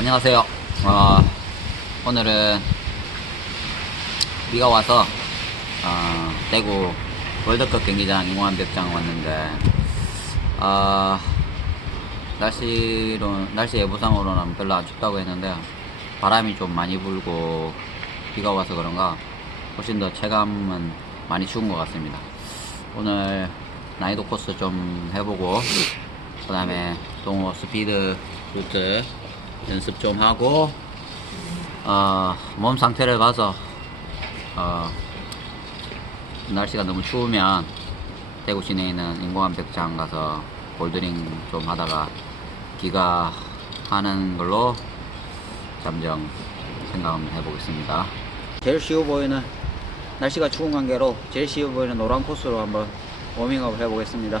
안녕하세요. 어, 오늘은 비가 와서 어, 대구 월드컵 경기장 인공암벽장 왔는데 어, 날씨로 날씨 예보상으로는 별로 안 춥다고 했는데 바람이 좀 많이 불고 비가 와서 그런가 훨씬 더 체감은 많이 추운 것 같습니다. 오늘 난이도 코스 좀 해보고 그 다음에 동호 스피드 루트 연습 좀 하고 어, 몸 상태를 봐서 어, 날씨가 너무 추우면 대구 시내에 있는 인공암벽장 가서 볼드링 좀 하다가 기가 하는 걸로 잠정 생각을 해보겠습니다. 제일 쉬워 보이는 날씨가 추운 관계로 제일 쉬워 보이는 노란 코스로 한번 워밍업 해보겠습니다.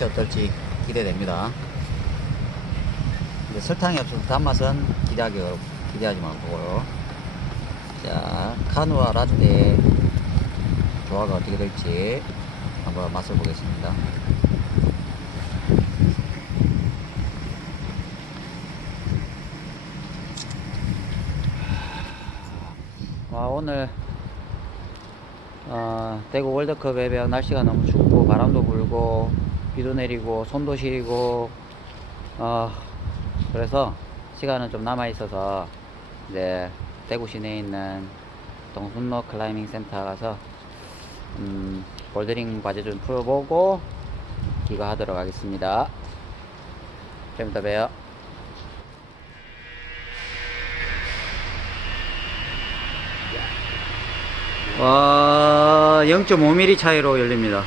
맛이 어떨지 기대됩니다. 근데 설탕이 없어서 단맛은 기대하기 기대하지 말고요. 자, 카누와 라떼 조화가 어떻게 될지 한번 맛을 보겠습니다. 와, 오늘 어, 대구 월드컵 외벽 날씨가 너무 춥고 바람도 불고 비도 내리고 손도 시리고 어, 그래서 시간은 좀 남아 있어서 이제 대구 시내에 있는 동순로 클라이밍 센터 가서 음, 볼더링 과제 좀 풀어보고 기거하도록 하겠습니다. 좀 이따 봬요. 와, 0.5mm 차이로 열립니다.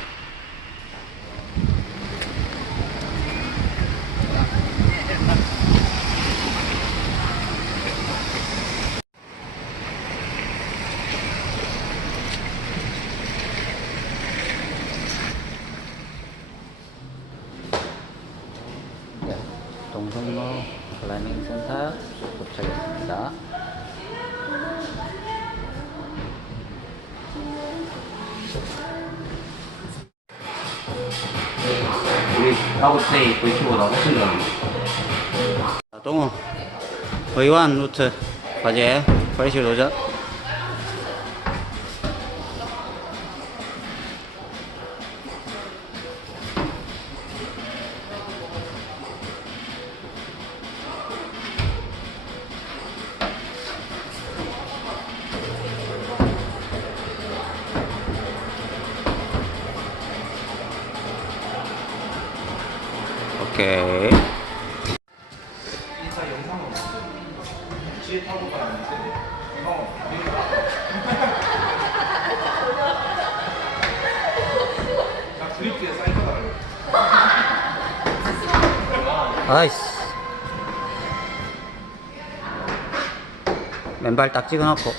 우리 라고스테이 V15다 훨씬 더 동호. 의완 루트. 과제 프레시 도 아이씨. 맨발 딱 찍어놓고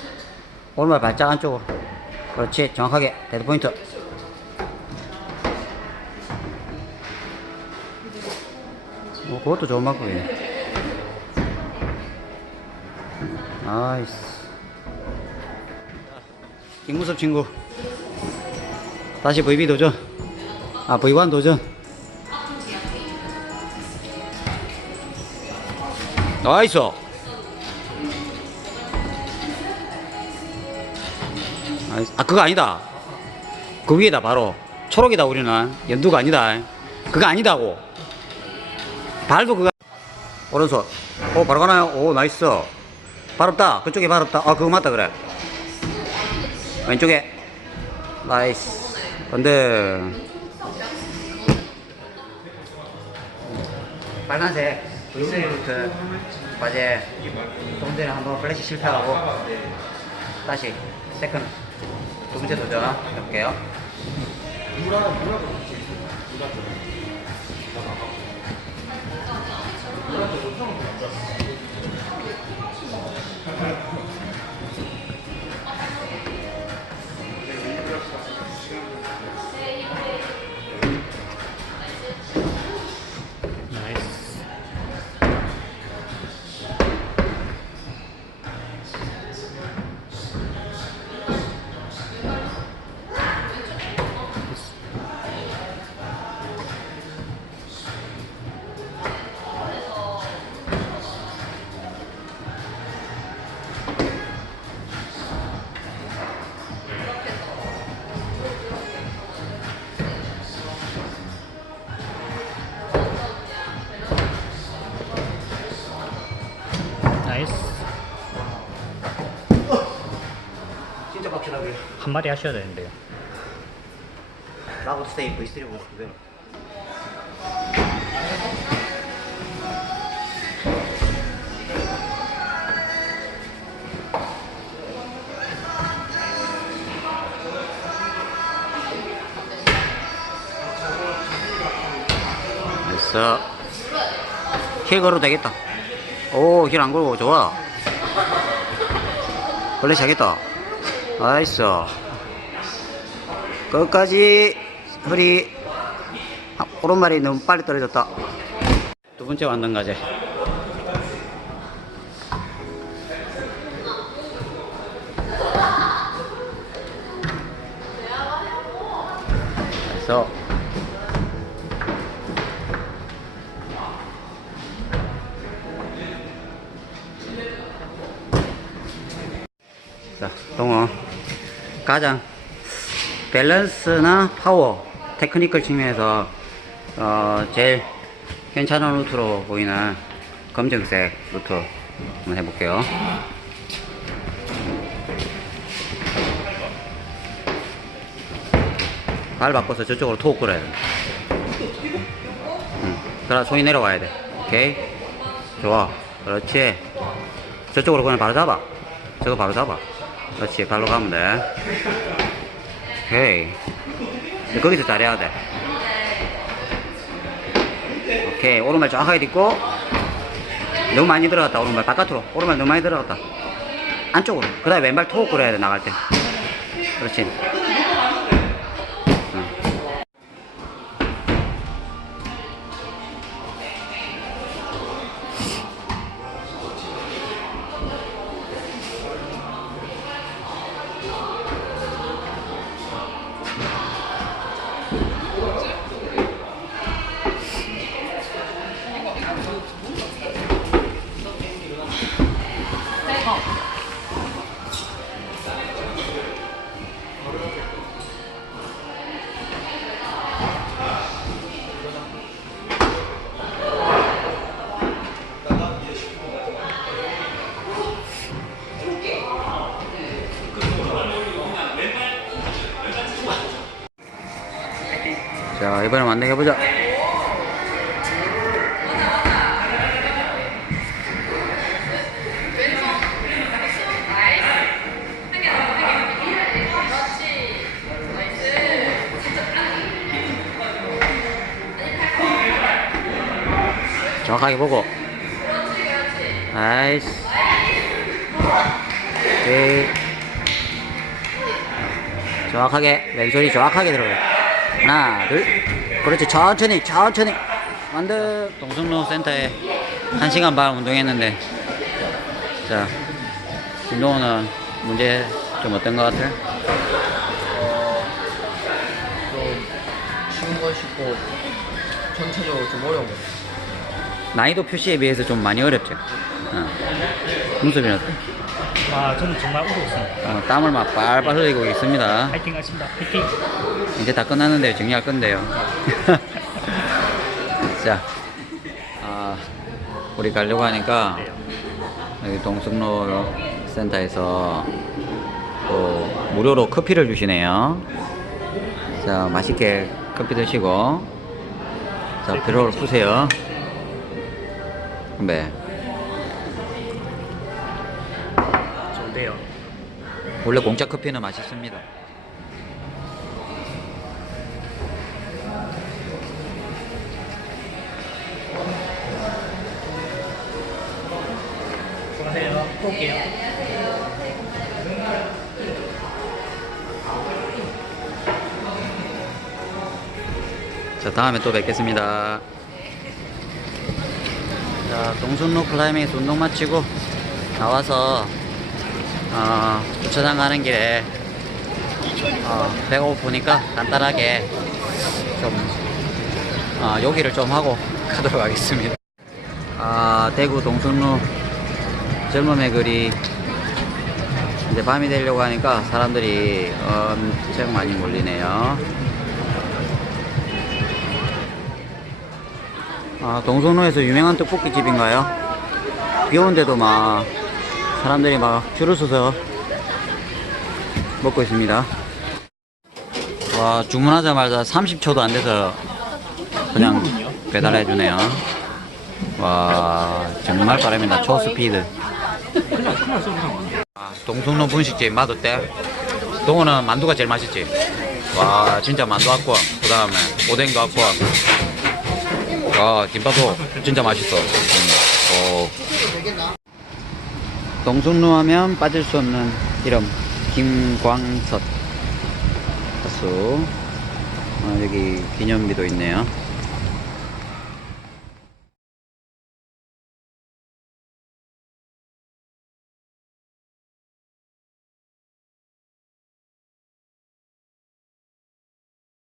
오른발 발짝 안쪽으로. 그렇지 정확하게. 데드 포인트. 뭐 그것도 좋은 방법이네. 나이스 김무섭 친구. 다시 VB 도전 아 V1 도전. 나이스. 아 그거 아니다. 그 위에다 바로. 초록이다 우리는. 연두가 아니다. 그거 아니다고. 발도 그거. 오른손. 오 바로 가나요? 오 나이스. 발 없다. 그쪽에 발 없다. 아 그거 맞다 그래. 왼쪽에. 나이스. 근데 빨간색 V3 루트 과제 조금 전에 한번 플래시 실패하고 다시 세컨 두 번째 도전 해볼게요 나이스. 진짜 확실하게 한 마리 하셔야 되는데요. 라고 스테이 V3 보고 그대로 됐어 힐 걸어도 되겠다 오힐안 걸고 좋아. 원래 잘겠다. 나이스. 끝까지 허리. 아, 오른발이 너무 빨리 떨어졌다. 두 번째 완전 가제 됐어. 자 가장 밸런스나 파워, 테크니컬 측면에서 어, 제일 괜찮은 루트로 보이는 검정색 루트 한번 해볼게요. 발 바꿔서 저쪽으로 톡 끌어야 돼. 응. 그래 손이 내려와야 돼. 오케이. 좋아. 그렇지. 저쪽으로 그냥 바로 잡아. 저거 바로 잡아. 그렇지. 발로 가면 돼. 근데 거기서 잘해야 돼. 오케이. 오른발 정확하게 딛고. 너무 많이 들어갔다. 오른발 바깥으로. 오른발 너무 많이 들어갔다. 안쪽으로. 그 다음에 왼발 톡 끌어야 돼. 나갈 때. 그렇지. 자 이번에 만나게 보자. 정확하게 보고. 아이스. 오케이. 정확하게. 왼손이 정확하게 들어가요. 하나, 둘. 그렇지, 천천히, 천천히. 만드 동성로 센터에 1시간 반 운동했는데, 자, 김동호는 문제 좀 어떤 것 같아요? 좀 쉬운 걸 씻고 전체적으로 좀 어려운 거. 난이도 표시에 비해서 좀 많이 어렵죠? 어. 눈썹이나 아, 저는 정말 어려웠습니다. 어, 땀을 막 빨빨 흘리고 있습니다. 파이팅 하십니다. 파이팅. 이제 다 끝났는데요. 정리할 건데요. 자, 아, 우리 가려고 하니까 여기 동승로 센터에서 또 무료로 커피를 주시네요. 자, 맛있게 커피 드시고, 자, 피로를 푸세요. 네. 원래 공짜 커피는 맛있습니다. 수고하세요. 또 올게요. 자, 다음에 또 뵙겠습니다. 자, 동순로 클라이맥스 운동 마치고 나와서 어, 주차장 가는 길에 어, 배가 고프니까 간단하게 좀 어, 요기를 좀 하고 가도록 하겠습니다. 아, 대구 동순로 젊음의 거리 이제 밤이 되려고 하니까 사람들이 엄청 많이 몰리네요. 아, 동성로에서 유명한 떡볶이 집인가요? 비 오는데도 막 사람들이 막 줄을 서서 먹고 있습니다. 와, 주문하자마자 30초도 안 돼서 그냥 배달해 주네요. 와, 정말 빠릅니다. 초스피드. 아, 동성로 분식집 맛어때? 동호는 만두가 제일 맛있지? 와, 진짜 만두 와. 그 다음에 오뎅도 갖고 와. 아, 김밥도 진짜 맛있어. 음, 어. 동승로 하면 빠질 수 없는 이름, 김광석 가수. 어, 여기 기념비도 있네요.